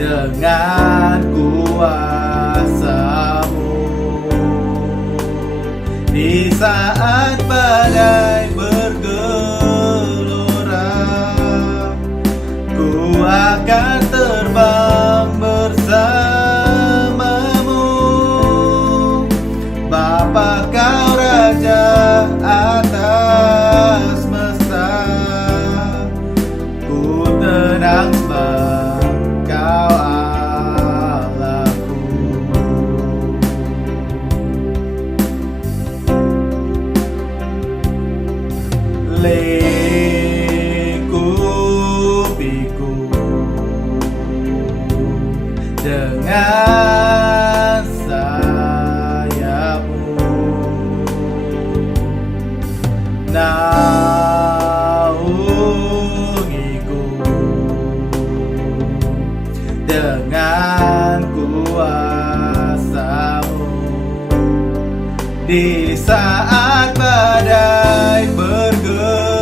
dengan kuasa-Mu. Di saat badai bergelora, ku akan terbang bersama-Mu. Bapa, Kau Raja atas semesta, ku tenang sebab Kau Allahku. Lingkupiku dengan sayap-Mu, naungiku dengan kuasa-Mu. Di saat badai bergelora,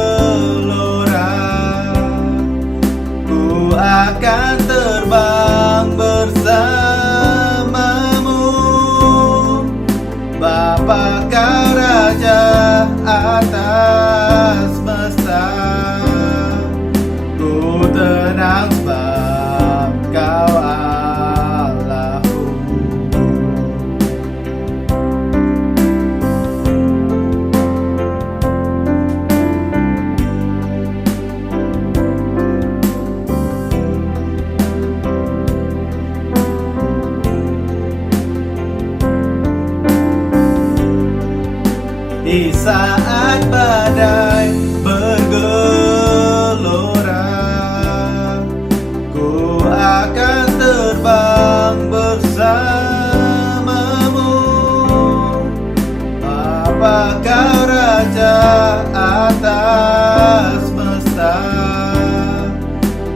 ku akan terbang bersama-Mu. Bapa, Kau Raja atas semesta, ku tenang sebab Kau Allahku. Di saat badai bergelora, ku akan terbang bersama-Mu. Bapa, Kau Raja atas semesta,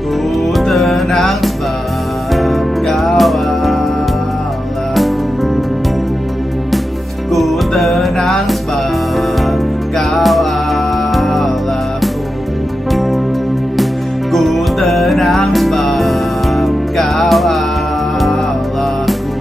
ku tenang sebab Kau Allahku. Ku tenang sebab Kau Allahku. Ku tenang sebab Kau Allahku.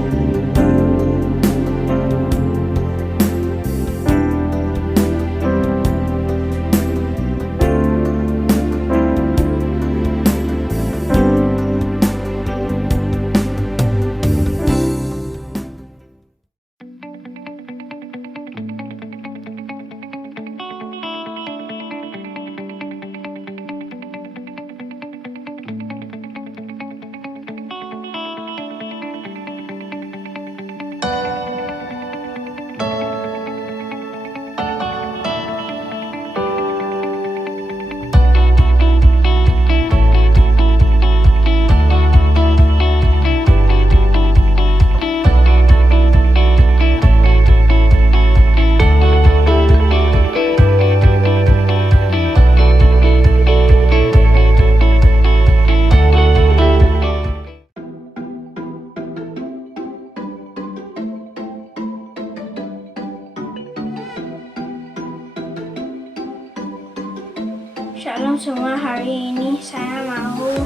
Shalom semua, hari ini saya mau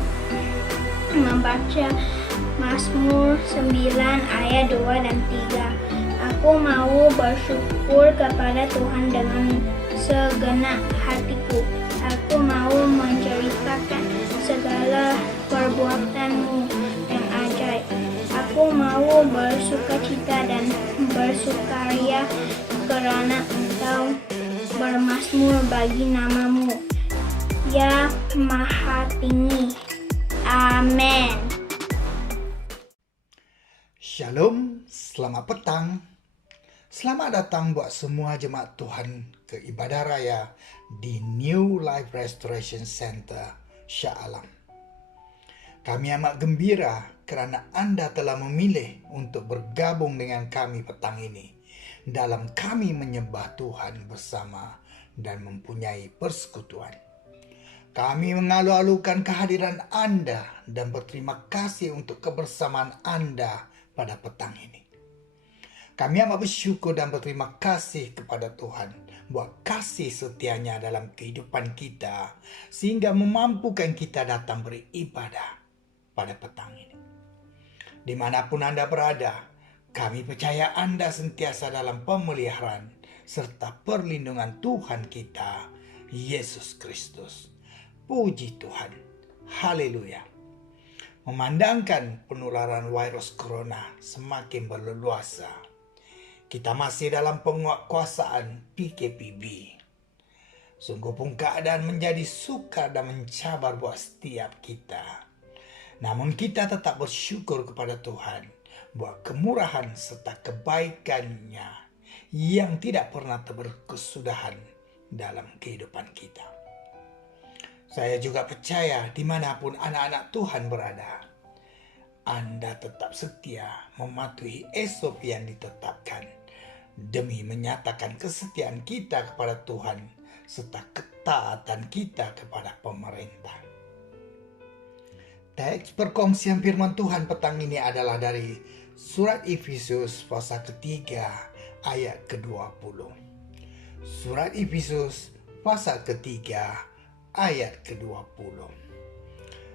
membaca Mazmur 9 ayat 2 dan 3. Aku mau bersyukur kepada Tuhan dengan segenap hatiku. Aku mau menceritakan segala perbuatan-Mu yang ajaib. Aku mau bersukacita dan bersukaria karena Engkau bermazmur bagi nama-Mu, Ya Maha Tinggi. Amin. Shalom, selamat petang. Selamat datang buat semua jemaat Tuhan ke ibadah raya di New Life Restoration Center, Shah Alam. Kami amat gembira kerana anda telah memilih untuk bergabung dengan kami petang ini dalam kami menyembah Tuhan bersama dan mempunyai persekutuan. Kami mengalu-alukan kehadiran anda dan berterima kasih untuk kebersamaan anda pada petang ini. Kami amat bersyukur dan berterima kasih kepada Tuhan buat kasih setianya dalam kehidupan kita sehingga memampukan kita datang beribadah pada petang ini. Dimanapun Anda berada, kami percaya Anda sentiasa dalam pemeliharaan serta perlindungan Tuhan kita, Yesus Kristus. Puji Tuhan. Haleluya. Memandangkan penularan virus corona semakin berleluasa, kita masih dalam penguasaan PKPB. Sungguh pun keadaan menjadi sukar dan mencabar buat setiap kita. Namun kita tetap bersyukur kepada Tuhan buat kemurahan serta kebaikannya yang tidak pernah berkesudahan dalam kehidupan kita. Saya juga percaya dimanapun anak-anak Tuhan berada, Anda tetap setia mematuhi SOP yang ditetapkan demi menyatakan kesetiaan kita kepada Tuhan serta ketaatan kita kepada pemerintah. Teks perkongsian firman Tuhan petang ini adalah dari surat Efesus pasal ketiga ayat ke-20. Surat Efesus pasal ketiga ayat ke-20.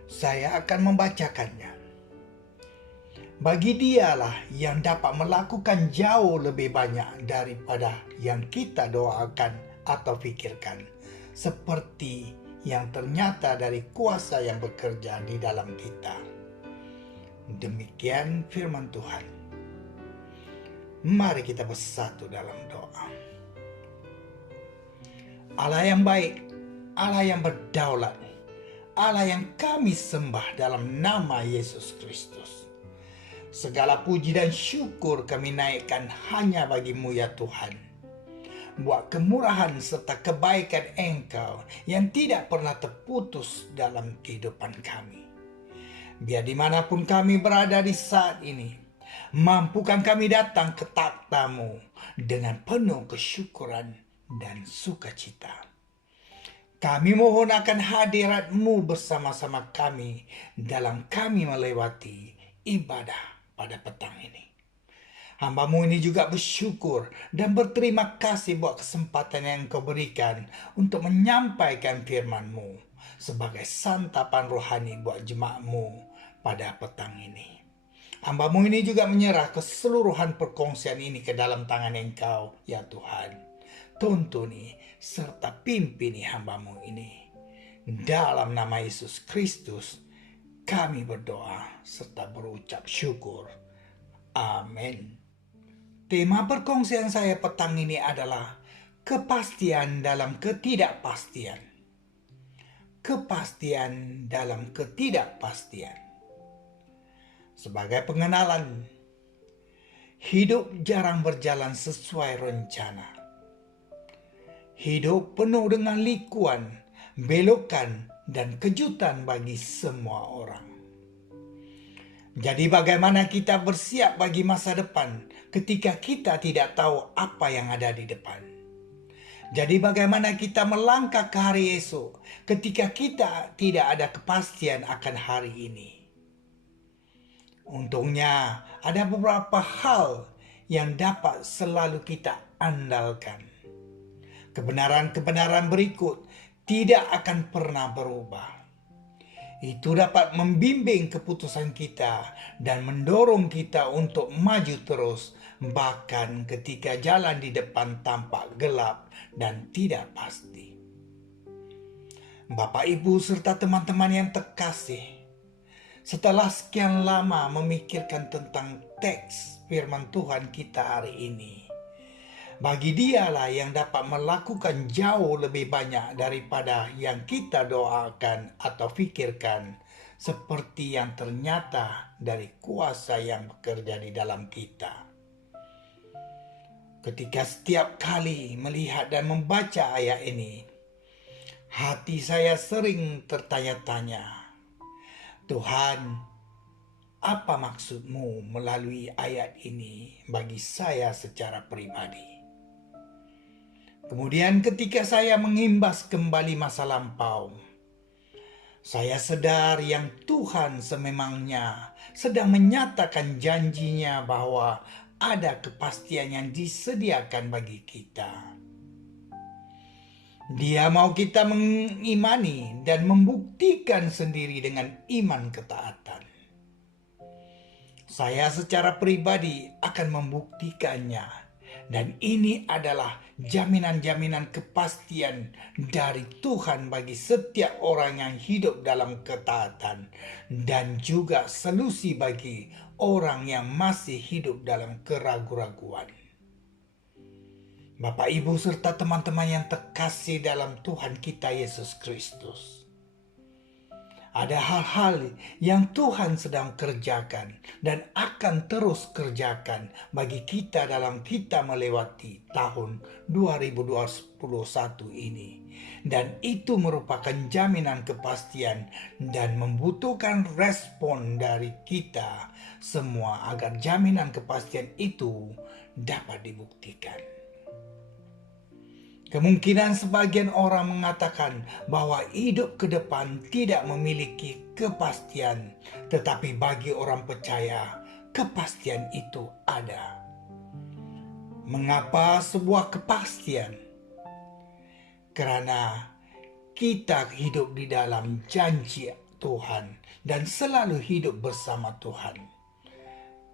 Saya akan membacakannya. Bagi dialah yang dapat melakukan jauh lebih banyak daripada yang kita doakan atau pikirkan, seperti yang ternyata dari kuasa yang bekerja di dalam kita. Demikian firman Tuhan. Mari kita bersatu dalam doa. Allah yang baik, Allah yang berdaulat, Allah yang kami sembah dalam nama Yesus Kristus. Segala puji dan syukur kami naikkan hanya bagi-Mu ya Tuhan. Buat kemurahan serta kebaikan Engkau yang tidak pernah terputus dalam kehidupan kami. Biar dimanapun kami berada di saat ini, mampukan kami datang ke takhta-Mu dengan penuh kesyukuran dan sukacita. Kami mohon akan hadirat-Mu bersama-sama kami dalam kami melewati ibadah pada petang ini. Hamba-Mu ini juga bersyukur dan berterima kasih buat kesempatan yang Engkau berikan untuk menyampaikan firman-Mu sebagai santapan rohani buat jemaat-Mu pada petang ini. Hamba-Mu ini juga menyerah keseluruhan perkongsian ini ke dalam tangan Engkau, ya Tuhan. Tuntuni serta pimpini hamba-Mu ini. Dalam nama Yesus Kristus, kami berdoa serta berucap syukur. Amin. Tema perkongsian saya petang ini adalah kepastian dalam ketidakpastian. Kepastian dalam ketidakpastian. Sebagai pengenalan, hidup jarang berjalan sesuai rencana. Hidup penuh dengan likuan, belokan, dan kejutan bagi semua orang. Jadi bagaimana kita bersiap bagi masa depan ketika kita tidak tahu apa yang ada di depan? Jadi bagaimana kita melangkah ke hari esok ketika kita tidak ada kepastian akan hari ini? Untungnya ada beberapa hal yang dapat selalu kita andalkan. Kebenaran-kebenaran berikut tidak akan pernah berubah. Itu dapat membimbing keputusan kita dan mendorong kita untuk maju terus, bahkan ketika jalan di depan tampak gelap dan tidak pasti. Bapak, Ibu, serta teman-teman yang terkasih, setelah sekian lama memikirkan tentang teks firman Tuhan kita hari ini, bagi dialah yang dapat melakukan jauh lebih banyak daripada yang kita doakan atau pikirkan, seperti yang ternyata dari kuasa yang bekerja di dalam kita. Ketika setiap kali melihat dan membaca ayat ini, hati saya sering tertanya-tanya, Tuhan, apa maksud-Mu melalui ayat ini bagi saya secara pribadi? Kemudian ketika saya mengimbas kembali masa lampau, saya sadar yang Tuhan sememangnya sedang menyatakan janjinya bahwa ada kepastian yang disediakan bagi kita. Dia mau kita mengimani dan membuktikan sendiri dengan iman ketaatan. Saya secara pribadi akan membuktikannya. Dan ini adalah jaminan-jaminan kepastian dari Tuhan bagi setiap orang yang hidup dalam ketaatan. Dan juga solusi bagi orang yang masih hidup dalam keraguan-raguan. Bapak, Ibu, serta teman-teman yang terkasih dalam Tuhan kita Yesus Kristus. Ada hal-hal yang Tuhan sedang kerjakan dan akan terus kerjakan bagi kita dalam kita melewati tahun 2021 ini. Dan itu merupakan jaminan kepastian dan membutuhkan respon dari kita semua agar jaminan kepastian itu dapat dibuktikan. Kemungkinan sebagian orang mengatakan bahwa hidup ke depan tidak memiliki kepastian, tetapi bagi orang percaya, kepastian itu ada. Mengapa sebuah kepastian? Karena kita hidup di dalam janji Tuhan dan selalu hidup bersama Tuhan.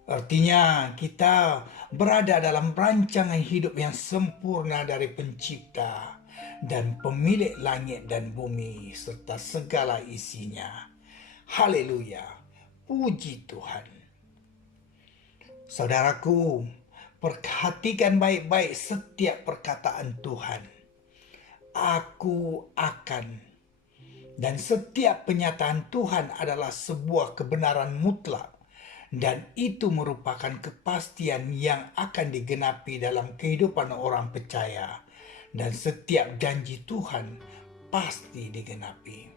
Artinya kita berada dalam rancangan hidup yang sempurna dari Pencipta dan Pemilik langit dan bumi serta segala isinya. Haleluya, puji Tuhan. Saudaraku, perhatikan baik-baik setiap perkataan Tuhan. Aku akan. Dan setiap penyataan Tuhan adalah sebuah kebenaran mutlak. Dan itu merupakan kepastian yang akan digenapi dalam kehidupan orang percaya. Dan setiap janji Tuhan pasti digenapi.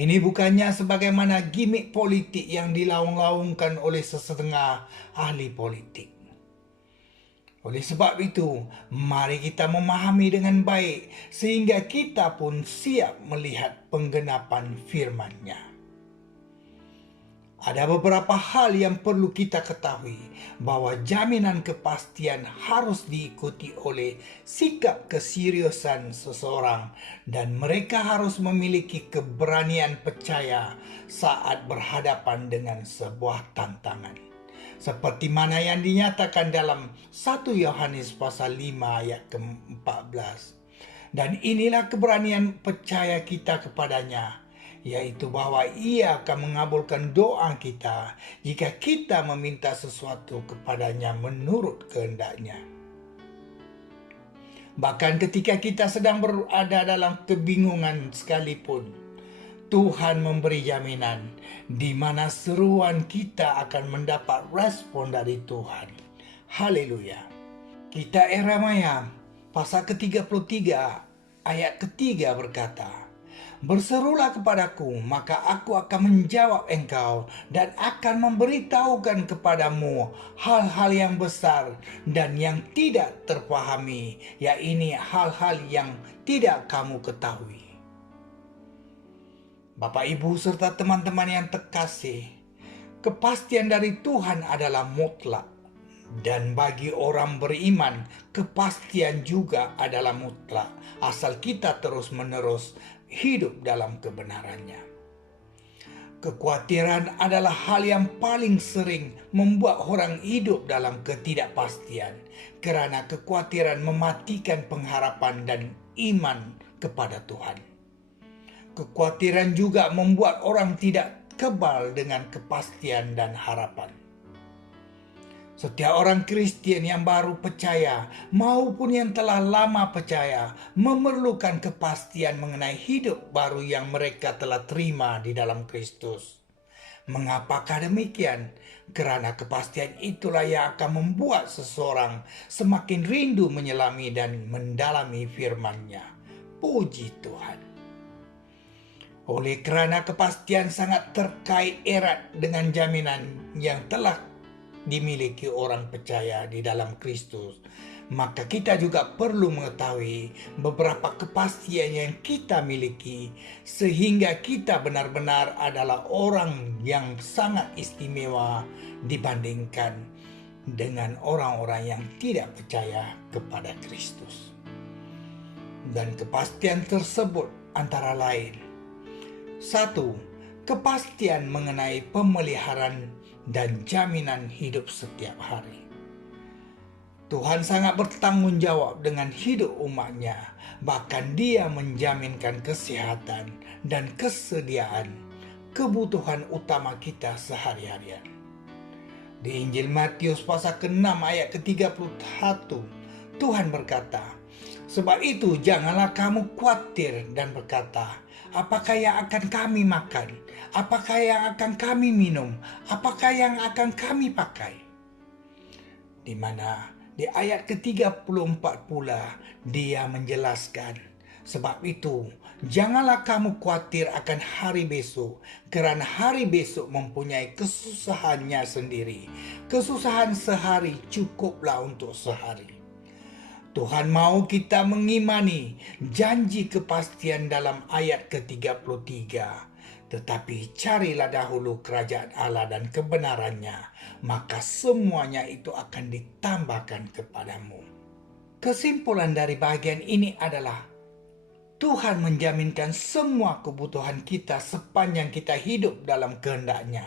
Ini bukannya sebagaimana gimik politik yang dilaung-laungkan oleh sesetengah ahli politik. Oleh sebab itu, mari kita memahami dengan baik sehingga kita pun siap melihat penggenapan firman-Nya. Ada beberapa hal yang perlu kita ketahui bahwa jaminan kepastian harus diikuti oleh sikap keseriusan seseorang dan mereka harus memiliki keberanian percaya saat berhadapan dengan sebuah tantangan. Seperti mana yang dinyatakan dalam 1 Yohanes pasal 5 ayat ke-14. Dan inilah keberanian percaya kita kepadanya, yaitu bahwa Ia akan mengabulkan doa kita jika kita meminta sesuatu kepadanya menurut kehendak-Nya. Bahkan ketika kita sedang berada dalam kebingungan sekalipun, Tuhan memberi jaminan di mana seruan kita akan mendapat respon dari Tuhan. Haleluya. Kitab Yeremia pasal ke-33 ayat ke-3 berkata, "Berserulah kepadaku, maka aku akan menjawab engkau dan akan memberitahukan kepadamu hal-hal yang besar dan yang tidak terpahami, yaitu hal-hal yang tidak kamu ketahui." Bapak, Ibu, serta teman-teman yang terkasih, kepastian dari Tuhan adalah mutlak. Dan bagi orang beriman, kepastian juga adalah mutlak, asal kita terus-menerus hidup dalam kebenarannya. Kekhawatiran adalah hal yang paling sering membuat orang hidup dalam ketidakpastian, karena kekhawatiran mematikan pengharapan dan iman kepada Tuhan. Kekhawatiran juga membuat orang tidak kebal dengan kepastian dan harapan. Setiap orang Kristen yang baru percaya maupun yang telah lama percaya memerlukan kepastian mengenai hidup baru yang mereka telah terima di dalam Kristus. Mengapakah demikian? Kerana kepastian itulah yang akan membuat seseorang semakin rindu menyelami dan mendalami firman-Nya. Puji Tuhan. Oleh kerana kepastian sangat terkait erat dengan jaminan yang telah dimiliki orang percaya di dalam Kristus, maka kita juga perlu mengetahui beberapa kepastian yang kita miliki sehingga kita benar-benar adalah orang yang sangat istimewa dibandingkan dengan orang-orang yang tidak percaya kepada Kristus. Dan kepastian tersebut antara lain: 1. Kepastian mengenai pemeliharaan dan jaminan hidup setiap hari. Tuhan sangat bertanggung jawab dengan hidup umat-Nya. Bahkan Dia menjaminkan kesehatan dan kesediaan kebutuhan utama kita sehari-harian. Di Injil Matius pasal ke-6 ayat ke-31, Tuhan berkata, "Sebab itu janganlah kamu khawatir dan berkata, apakah yang akan kami makan? Apakah yang akan kami minum? Apakah yang akan kami pakai?" Di mana di ayat ke-34 pula Dia menjelaskan, "Sebab itu janganlah kamu khawatir akan hari besok, kerana hari besok mempunyai kesusahannya sendiri. Kesusahan sehari cukuplah untuk sehari." Tuhan mau kita mengimani janji kepastian dalam ayat ke-33. Tetapi carilah dahulu kerajaan Allah dan kebenarannya, maka semuanya itu akan ditambahkan kepadamu. Kesimpulan dari bagian ini adalah Tuhan menjaminkan semua kebutuhan kita sepanjang kita hidup dalam kehendak-Nya.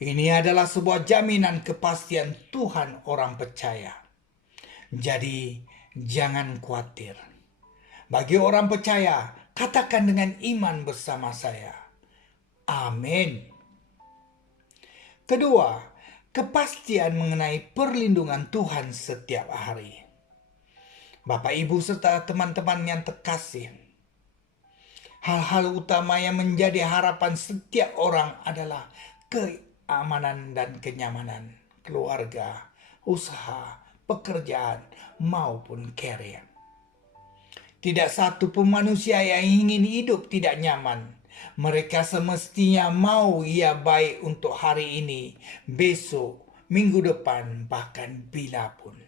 Ini adalah sebuah jaminan kepastian Tuhan orang percaya. Jadi jangan khawatir. Bagi orang percaya, katakan dengan iman bersama saya, amin. Kedua, kepastian mengenai perlindungan Tuhan setiap hari. Bapak, Ibu, serta teman-teman yang terkasih, hal-hal utama yang menjadi harapan setiap orang adalah keamanan dan kenyamanan keluarga, usaha, pekerjaan, maupun karier. Tidak satu pun manusia yang ingin hidup tidak nyaman. Mereka semestinya mau ia baik untuk hari ini, besok, minggu depan, bahkan bila pun.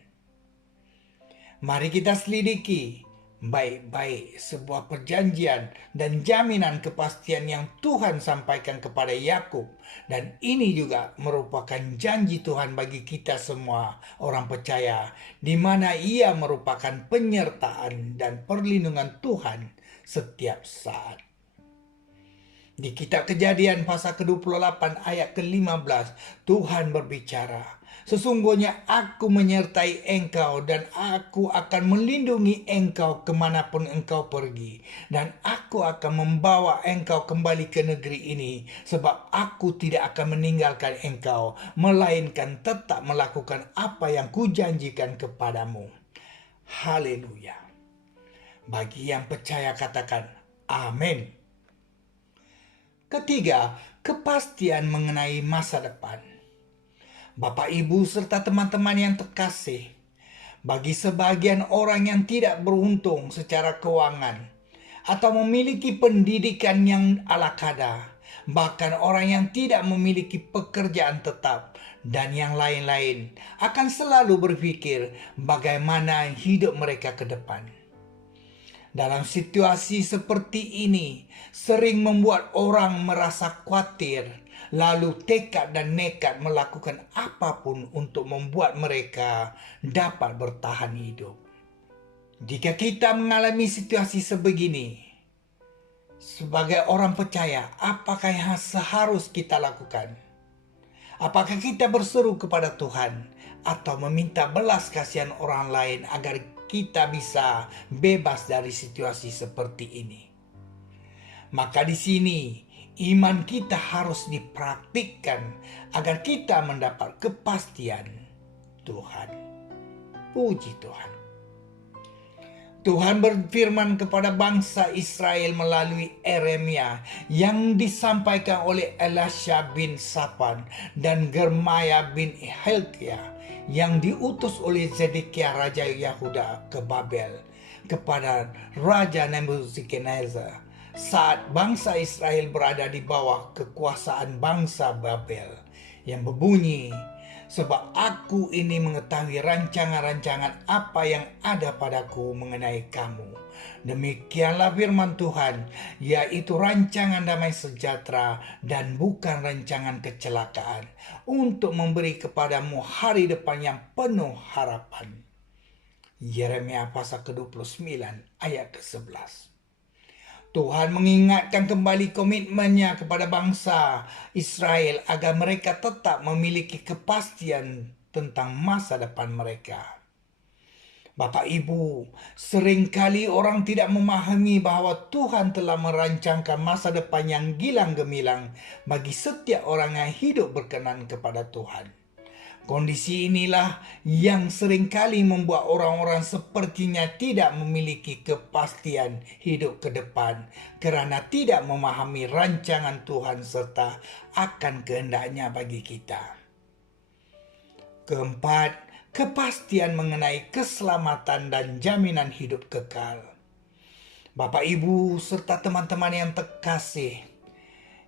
Mari kita selidiki baik-baik sebuah perjanjian dan jaminan kepastian yang Tuhan sampaikan kepada Yakub, dan ini juga merupakan janji Tuhan bagi kita semua orang percaya, di mana ia merupakan penyertaan dan perlindungan Tuhan setiap saat. Di kitab Kejadian pasal ke-28 ayat ke-15, Tuhan berbicara, "Sesungguhnya aku menyertai engkau dan aku akan melindungi engkau kemanapun engkau pergi. Dan aku akan membawa engkau kembali ke negeri ini, sebab aku tidak akan meninggalkan engkau, melainkan tetap melakukan apa yang kujanjikan kepadamu." Haleluya. Bagi yang percaya katakan amin. Ketiga, kepastian mengenai masa depan. Bapak, Ibu, serta teman-teman yang terkasih, bagi sebagian orang yang tidak beruntung secara keuangan atau memiliki pendidikan yang ala kadar, bahkan orang yang tidak memiliki pekerjaan tetap, dan yang lain-lain, akan selalu berpikir bagaimana hidup mereka ke depan. Dalam situasi seperti ini, sering membuat orang merasa khawatir, lalu tekad dan nekat melakukan apapun untuk membuat mereka dapat bertahan hidup. Jika kita mengalami situasi sebegini, sebagai orang percaya, apakah yang seharus kita lakukan? Apakah kita berseru kepada Tuhan atau meminta belas kasihan orang lain agar kita bisa bebas dari situasi seperti ini? Maka di sini iman kita harus dipraktikkan agar kita mendapat kepastian Tuhan. Puji Tuhan. Tuhan berfirman kepada bangsa Israel melalui Yeremia yang disampaikan oleh Elisha bin Safan dan Gemaya bin Hilkiah yang diutus oleh Zedekiah Raja Yahuda ke Babel kepada Raja Nebukadnezar saat bangsa Israel berada di bawah kekuasaan bangsa Babel, yang berbunyi, "Sebab aku ini mengetahui rancangan-rancangan apa yang ada padaku mengenai kamu. Demikianlah firman Tuhan, yaitu rancangan damai sejahtera dan bukan rancangan kecelakaan, untuk memberi kepadamu hari depan yang penuh harapan." Yeremia pasal ke-29 ayat ke-11. Tuhan mengingatkan kembali komitmennya kepada bangsa Israel agar mereka tetap memiliki kepastian tentang masa depan mereka. Bapak Ibu, seringkali orang tidak memahami bahwa Tuhan telah merancangkan masa depan yang gilang gemilang bagi setiap orang yang hidup berkenan kepada Tuhan. Kondisi inilah yang seringkali membuat orang-orang sepertinya tidak memiliki kepastian hidup ke depan karena tidak memahami rancangan Tuhan serta akan kehendaknya bagi kita. Keempat, kepastian mengenai keselamatan dan jaminan hidup kekal. Bapak, Ibu, serta teman-teman yang terkasih,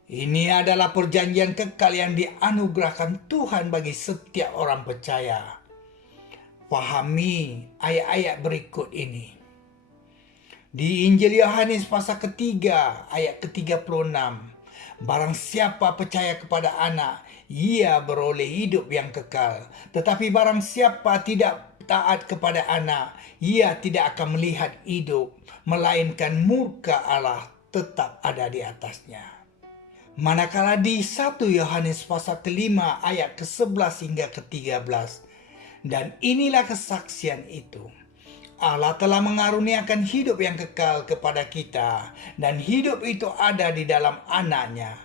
ini adalah perjanjian kekal yang dianugerahkan Tuhan bagi setiap orang percaya. Pahami ayat-ayat berikut ini. Di Injil Yohanes pasal ketiga ayat ke-36, barang siapa percaya kepada anak, ia beroleh hidup yang kekal. Tetapi barang siapa tidak taat kepada anak, ia tidak akan melihat hidup, melainkan murka Allah tetap ada di atasnya. Manakala di 1 Yohanes pasal ke-5 ayat ke-11 hingga ke-13. Dan inilah kesaksian itu. Allah telah mengaruniakan hidup yang kekal kepada kita, dan hidup itu ada di dalam anaknya.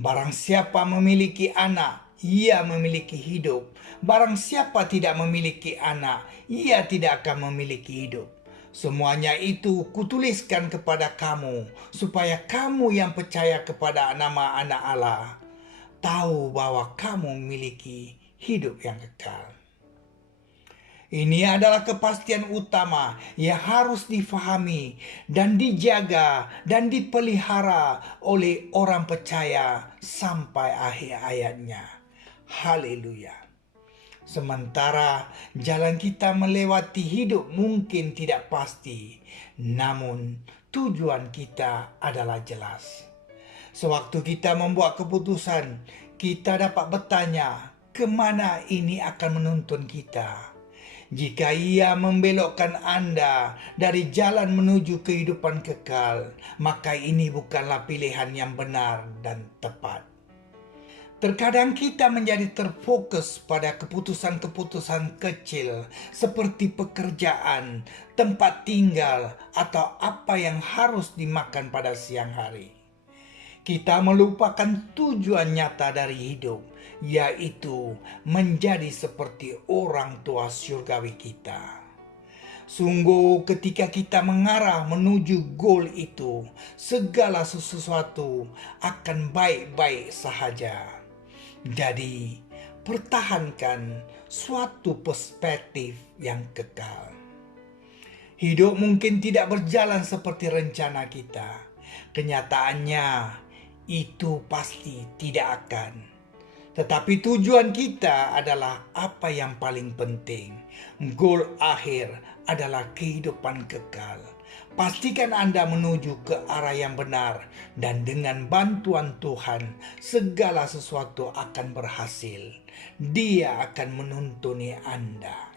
Barang siapa memiliki anak, ia memiliki hidup. Barang siapa tidak memiliki anak, ia tidak akan memiliki hidup. Semuanya itu kutuliskan kepada kamu, supaya kamu yang percaya kepada nama anak Allah, tahu bahwa kamu memiliki hidup yang kekal. Ini adalah kepastian utama yang harus difahami dan dijaga dan dipelihara oleh orang percaya sampai akhir ayatnya. Haleluya. Sementara jalan kita melewati hidup mungkin tidak pasti, namun tujuan kita adalah jelas. Sewaktu kita membuat keputusan, kita dapat bertanya, kemana ini akan menuntun kita? Jika ia membelokkan Anda dari jalan menuju kehidupan kekal, maka ini bukanlah pilihan yang benar dan tepat. Terkadang kita menjadi terfokus pada keputusan-keputusan kecil seperti pekerjaan, tempat tinggal, atau apa yang harus dimakan pada siang hari. Kita melupakan tujuan nyata dari hidup, yaitu menjadi seperti orang tua surgawi kita. Sungguh ketika kita mengarah menuju goal itu, segala sesuatu akan baik-baik sahaja. Jadi, pertahankan suatu perspektif yang kekal. Hidup mungkin tidak berjalan seperti rencana kita. Kenyataannya, itu pasti tidak akan. Tetapi tujuan kita adalah apa yang paling penting. Goal akhir adalah kehidupan kekal. Pastikan Anda menuju ke arah yang benar, dan dengan bantuan Tuhan, segala sesuatu akan berhasil. Dia akan menuntuni Anda.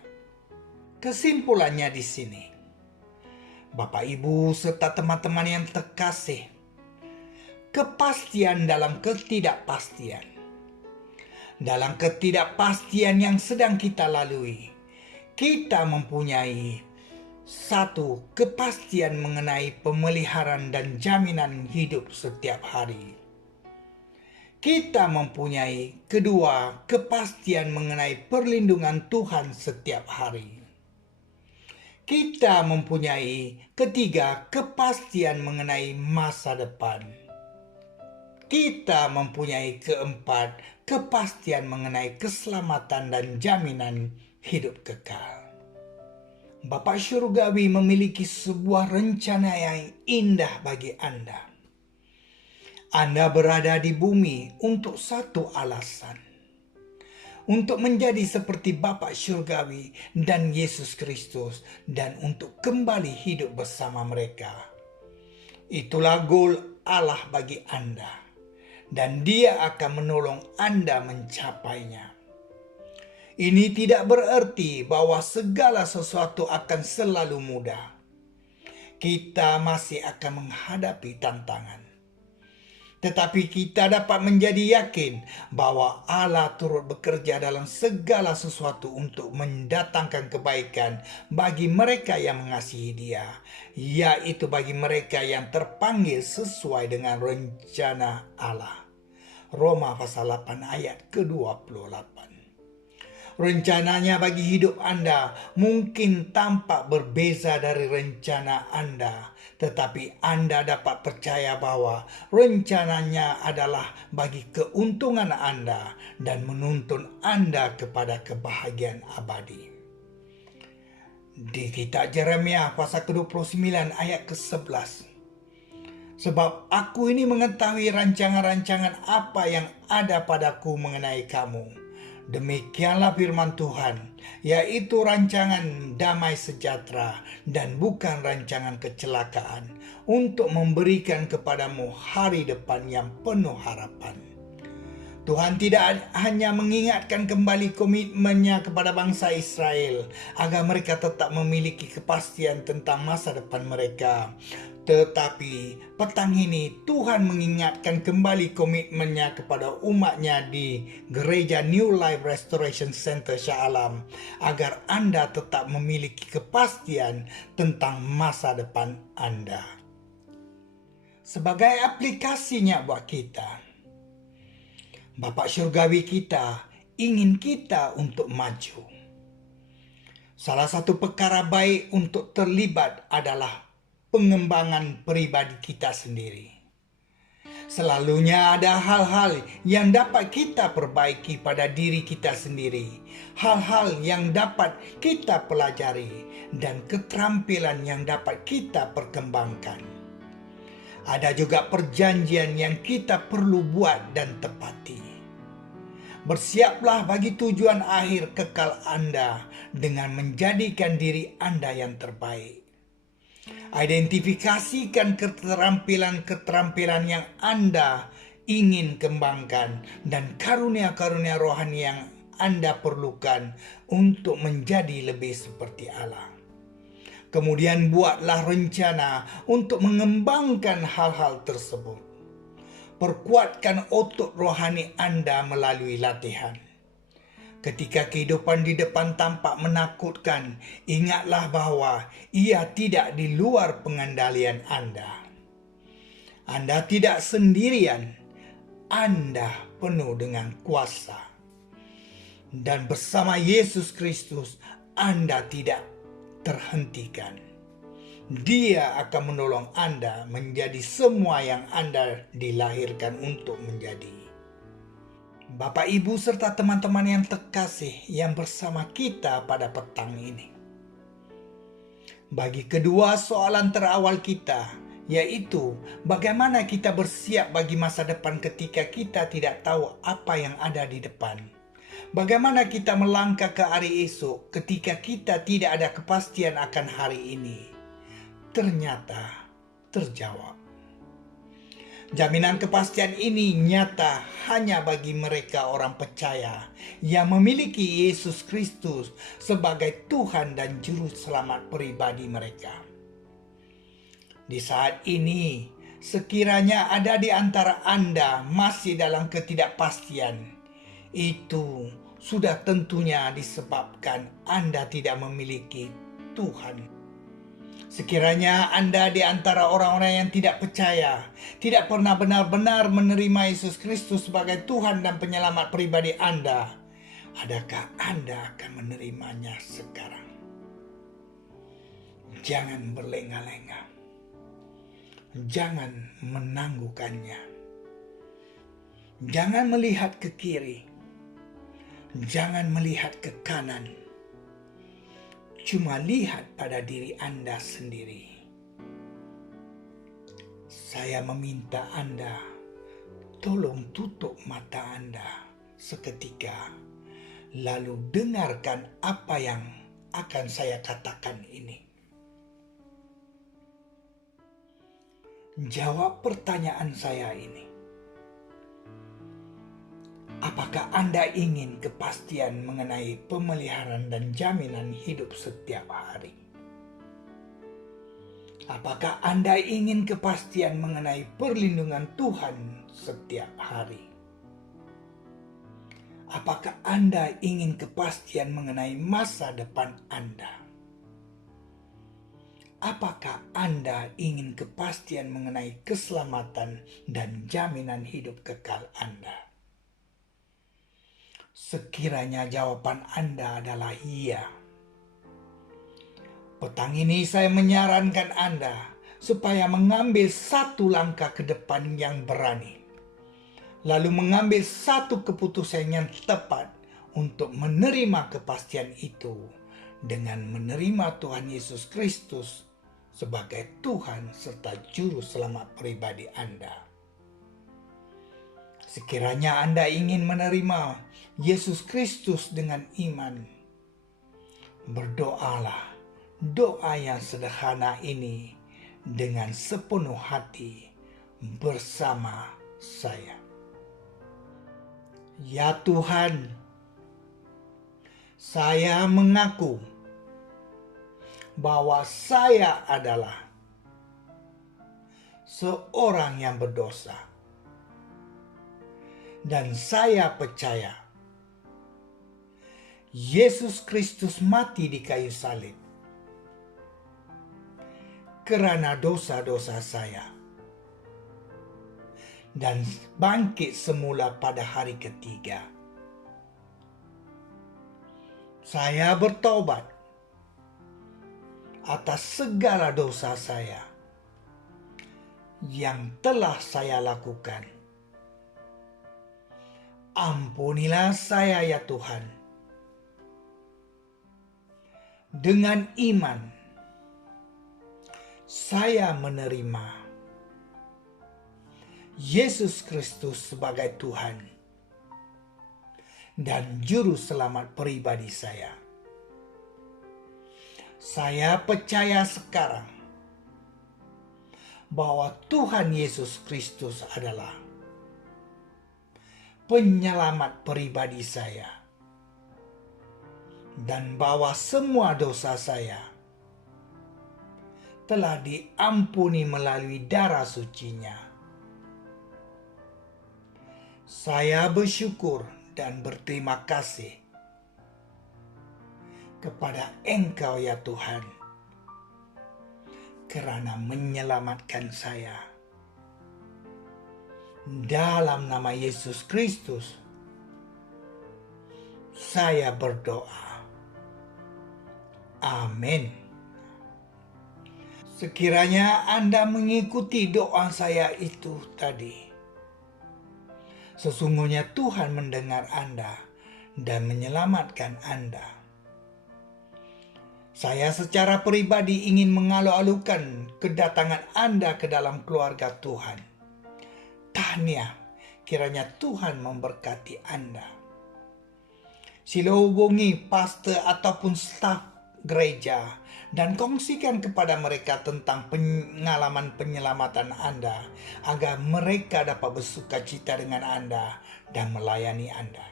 Kesimpulannya di sini, Bapak, Ibu, serta teman-teman yang terkasih, kepastian dalam ketidakpastian. Dalam ketidakpastian yang sedang kita lalui, kita mempunyai satu, kepastian mengenai pemeliharaan dan jaminan hidup setiap hari. Kita mempunyai kedua, kepastian mengenai perlindungan Tuhan setiap hari. Kita mempunyai ketiga, kepastian mengenai masa depan. Kita mempunyai keempat, kepastian mengenai keselamatan dan jaminan hidup kekal. Bapa Surgawi memiliki sebuah rencana yang indah bagi Anda. Anda berada di bumi untuk satu alasan. Untuk menjadi seperti Bapa Surgawi dan Yesus Kristus, dan untuk kembali hidup bersama mereka. Itulah goal Allah bagi Anda, dan Dia akan menolong Anda mencapainya. Ini tidak berarti bahwa segala sesuatu akan selalu mudah. kita masih akan menghadapi tantangan. Tetapi kita dapat menjadi yakin bahwa Allah turut bekerja dalam segala sesuatu untuk mendatangkan kebaikan bagi mereka yang mengasihi Dia, yaitu bagi mereka yang terpanggil sesuai dengan rencana Allah. Roma pasal 8 ayat ke-28. Rencananya bagi hidup Anda mungkin tampak berbeza dari rencana Anda, tetapi Anda dapat percaya bahwa rencananya adalah bagi keuntungan Anda dan menuntun Anda kepada kebahagiaan abadi. Di kitab Yeremia pasal ke-29 ayat ke-11. Sebab aku ini mengetahui rancangan-rancangan apa yang ada padaku mengenai kamu. Demikianlah firman Tuhan, yaitu rancangan damai sejahtera dan bukan rancangan kecelakaan, untuk memberikan kepadamu hari depan yang penuh harapan. Tuhan tidak hanya mengingatkan kembali komitmennya kepada bangsa Israel agar mereka tetap memiliki kepastian tentang masa depan mereka, tetapi petang ini Tuhan mengingatkan kembali komitmennya kepada umatnya di gereja New Life Restoration Center Shah Alam agar Anda tetap memiliki kepastian tentang masa depan Anda. Sebagai aplikasinya buat kita, Bapa Syurgawi kita ingin kita untuk maju. Salah satu perkara baik untuk terlibat adalah pengembangan pribadi kita sendiri. Selalunya ada hal-hal yang dapat kita perbaiki pada diri kita sendiri, hal-hal yang dapat kita pelajari, dan keterampilan yang dapat kita perkembangkan. Ada juga perjanjian yang kita perlu buat dan tepati. Bersiaplah bagi tujuan akhir kekal Anda dengan menjadikan diri Anda yang terbaik. Identifikasikan keterampilan-keterampilan yang Anda ingin kembangkan dan karunia-karunia rohani yang Anda perlukan untuk menjadi lebih seperti Allah. Kemudian buatlah rencana untuk mengembangkan hal-hal tersebut. Perkuatkan otot rohani Anda melalui latihan. Ketika kehidupan di depan tampak menakutkan, ingatlah bahwa ia tidak di luar pengendalian Anda. Anda tidak sendirian. Anda penuh dengan kuasa. Dan bersama Yesus Kristus, Anda tidak terhentikan. Dia akan menolong Anda menjadi semua yang Anda dilahirkan untuk menjadi. Bapak, Ibu, serta teman-teman yang terkasih yang bersama kita pada petang ini. Bagi kedua soalan terawal kita, yaitu bagaimana kita bersiap bagi masa depan ketika kita tidak tahu apa yang ada di depan. Bagaimana kita melangkah ke hari esok ketika kita tidak ada kepastian akan hari ini. Ternyata terjawab. Jaminan kepastian ini nyata hanya bagi mereka orang percaya yang memiliki Yesus Kristus sebagai Tuhan dan Juru Selamat pribadi mereka. Di saat ini, sekiranya ada di antara Anda masih dalam ketidakpastian, itu sudah tentunya disebabkan Anda tidak memiliki Tuhan. Sekiranya Anda di antara orang-orang yang tidak percaya, tidak pernah benar-benar menerima Yesus Kristus sebagai Tuhan dan Penyelamat pribadi Anda, adakah Anda akan menerimanya sekarang? Jangan berlenga-lenga. Jangan menangguhkannya. Jangan melihat ke kiri. Jangan melihat ke kanan. Cuma lihat pada diri Anda sendiri. Saya meminta Anda, tolong tutup mata Anda seketika, lalu dengarkan apa yang akan saya katakan ini. Jawab pertanyaan saya ini. Apakah Anda ingin kepastian mengenai pemeliharaan dan jaminan hidup setiap hari? Apakah Anda ingin kepastian mengenai perlindungan Tuhan setiap hari? Apakah Anda ingin kepastian mengenai masa depan Anda? Apakah Anda ingin kepastian mengenai keselamatan dan jaminan hidup kekal Anda? Sekiranya jawaban Anda adalah iya, petang ini saya menyarankan Anda supaya mengambil satu langkah ke depan yang berani, lalu mengambil satu keputusan yang tepat untuk menerima kepastian itu dengan menerima Tuhan Yesus Kristus sebagai Tuhan serta Juru Selamat pribadi Anda. Sekiranya Anda ingin menerima Yesus Kristus dengan iman, berdoalah doa yang sederhana ini dengan sepenuh hati bersama saya. Ya Tuhan, saya mengaku bahwa saya adalah seorang yang berdosa. Dan saya percaya Yesus Kristus mati di kayu salib karena dosa-dosa saya dan bangkit semula pada hari ketiga. Saya bertobat atas segala dosa saya yang telah saya lakukan. Ampunilah saya ya Tuhan. Dengan iman, saya menerima Yesus Kristus sebagai Tuhan dan Juru Selamat pribadi saya. Saya percaya sekarang bahwa Tuhan Yesus Kristus adalah penyelamat pribadi saya, dan bahwa semua dosa saya telah diampuni melalui darah suci-Nya. Saya bersyukur dan berterima kasih kepada Engkau ya Tuhan, karena menyelamatkan saya. Dalam nama Yesus Kristus, saya berdoa. Amin. Sekiranya Anda mengikuti doa saya itu tadi, sesungguhnya Tuhan mendengar Anda dan menyelamatkan Anda. Saya secara pribadi ingin mengalu-alukan kedatangan Anda ke dalam keluarga Tuhan. Tahniah, kiranya Tuhan memberkati Anda. Sila hubungi pastor ataupun staf gereja dan kongsikan kepada mereka tentang pengalaman penyelamatan Anda agar mereka dapat bersukacita dengan Anda dan melayani Anda.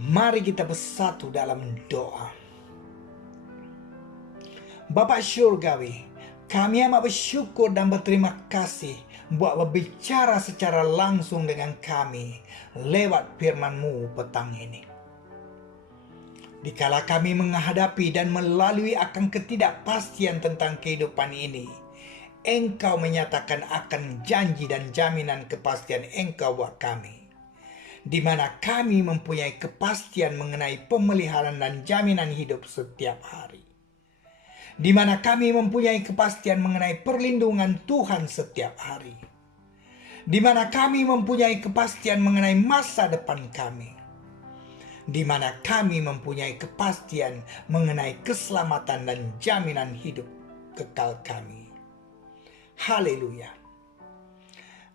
Mari kita bersatu dalam doa. Bapa Syurgawi, kami amat bersyukur dan berterima kasih buat berbicara secara langsung dengan kami lewat firman-Mu petang ini. Dikala kami menghadapi dan melalui akan ketidakpastian tentang kehidupan ini, Engkau menyatakan akan janji dan jaminan kepastian Engkau buat kami, di mana kami mempunyai kepastian mengenai pemeliharaan dan jaminan hidup setiap hari, di mana kami mempunyai kepastian mengenai perlindungan Tuhan setiap hari, di mana kami mempunyai kepastian mengenai masa depan kami, di mana kami mempunyai kepastian mengenai keselamatan dan jaminan hidup kekal kami. Haleluya.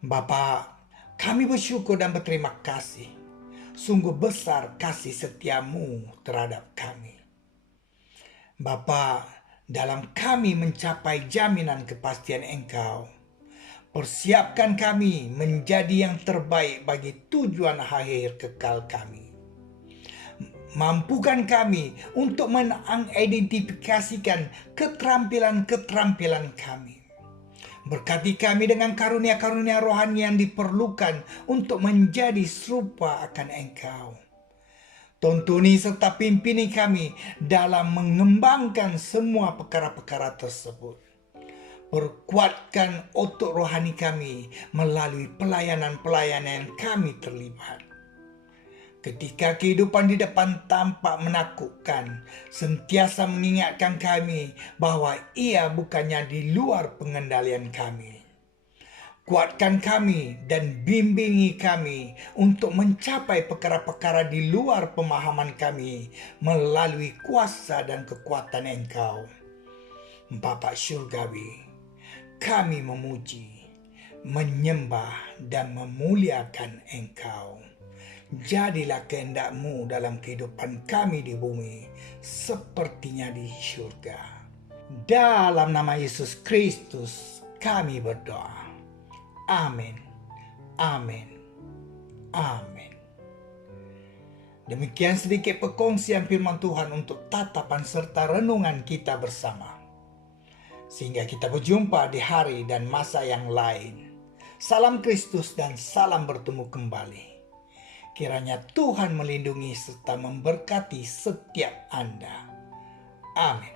Bapa, kami bersyukur dan berterima kasih. Sungguh besar kasih setia-Mu terhadap kami. Bapa, dalam kami mencapai jaminan kepastian Engkau, persiapkan kami menjadi yang terbaik bagi tujuan akhir kekal kami. Mampukan kami untuk mengidentifikasikan keterampilan-keterampilan kami. Berkati kami dengan karunia-karunia rohani yang diperlukan untuk menjadi serupa akan Engkau. Tuntuni serta pimpini kami dalam mengembangkan semua perkara-perkara tersebut. Perkuatkan otot rohani kami melalui pelayanan-pelayanan yang kami terlibat. Ketika kehidupan di depan tampak menakutkan, sentiasa mengingatkan kami bahwa ia bukannya di luar pengendalian kami. Kuatkan kami dan bimbingi kami untuk mencapai perkara-perkara di luar pemahaman kami melalui kuasa dan kekuatan Engkau. Bapa Syurgawi, kami memuji, menyembah dan memuliakan Engkau. Jadilah kehendak-Mu dalam kehidupan kami di bumi, sepertinya di surga. Dalam nama Yesus Kristus kami berdoa. Amin. Amin. Amin. Demikian sedikit perkongsian firman Tuhan untuk tatapan serta renungan kita bersama. Sehingga kita berjumpa di hari dan masa yang lain. Salam Kristus dan salam bertemu kembali. Kiranya Tuhan melindungi serta memberkati setiap Anda. Amin.